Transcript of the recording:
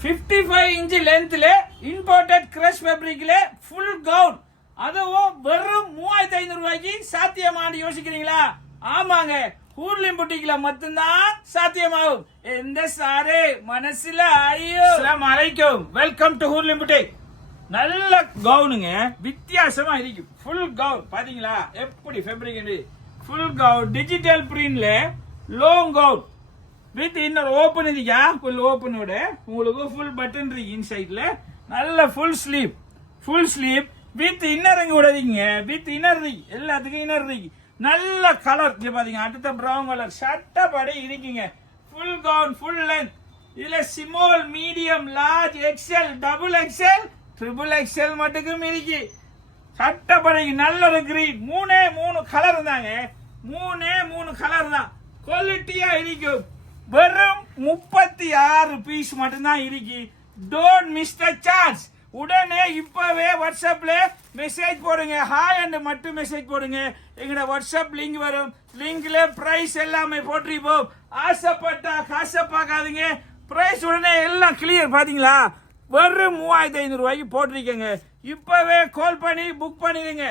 Fifty five inch லென்த்தில் imported crush ஃபேப்ரிக்கில் full gown அதுவும் வெறும் மூவாயிரத்தி ஐநூறு ரூபாய்க்கு சாத்தியமானு யோசிக்கிறீங்களா? ஆமாங்க. ஹூர்லிம் புட்டிக்ல மட்டும்தான் சாத்தியமாகும். எந்த சாரே? மனசுல ஐயோ. அஸ்ஸலாமு அலைக்கும். வெல்கம் டு ஹூர்லிம் புட்டிக் நல்ல கவுனுங்க வித்தியாசமா இருக்கும். ஃபுல் கவுன் பாத்தீங்களா? எப்படி ஃபேப்ரிக் ஃபுல் கவுன் டிஜிட்டல் பிரிண்ட்ல லோங் கவுன் வித் இன்னொரு ஓப்பன் இருக்கா ஃபுல் ஓப்பனோட உங்களுக்கு ஃபுல் பட்டன் இருக்கு இன்சைட்ல நல்ல full sleeve full sleeve with inner இங்கே விடாதீங்க. வித் இன்னர் இருக்கு எல்லாத்துக்கும் இன்னர் இருக்கு நல்ல கலர் இங்கே பார்த்தீங்க அடுத்த ப்ரௌன் கலர் சட்டப்படி இருக்கீங்க. ஃபுல் கவுன் ஃபுல் லென்த் இதில் small medium large XL double XL triple XL மட்டுக்கும் இருக்கு. சட்டப்படைக்கு நல்ல ஒரு கிரீன் மூணே மூணு கலர் தாங்க மூணே மூணு கலர் தான். குவாலிட்டியாக இருக்கும். வெறும் முப்பத்தி ஆறு பீஸ் மட்டும்தான் இருக்கு. டோன்ட் மிஸ் த சான்ஸ் உடனே இப்பவே வாட்ஸ்அப்ல மெசேஜ் போடுங்க. ஹாய் அண்ட் மட்டும் மெசேஜ் போடுங்க. எங்களோட வாட்ஸ்அப் லிங்க் வரும். லிங்க்ல பிரைஸ் எல்லாமே போட்டிருப்போம். ஆசைப்பட்டா காசை பார்க்காதீங்க. பிரைஸ் உடனே எல்லாம் கிளியர் பார்த்தீங்களா வெறும் மூவாயிரத்தி ஐநூறுரூவாய்க்கு போட்டிருக்கேங்க. இப்போவே கால் பண்ணி புக் பண்ணிடுங்க.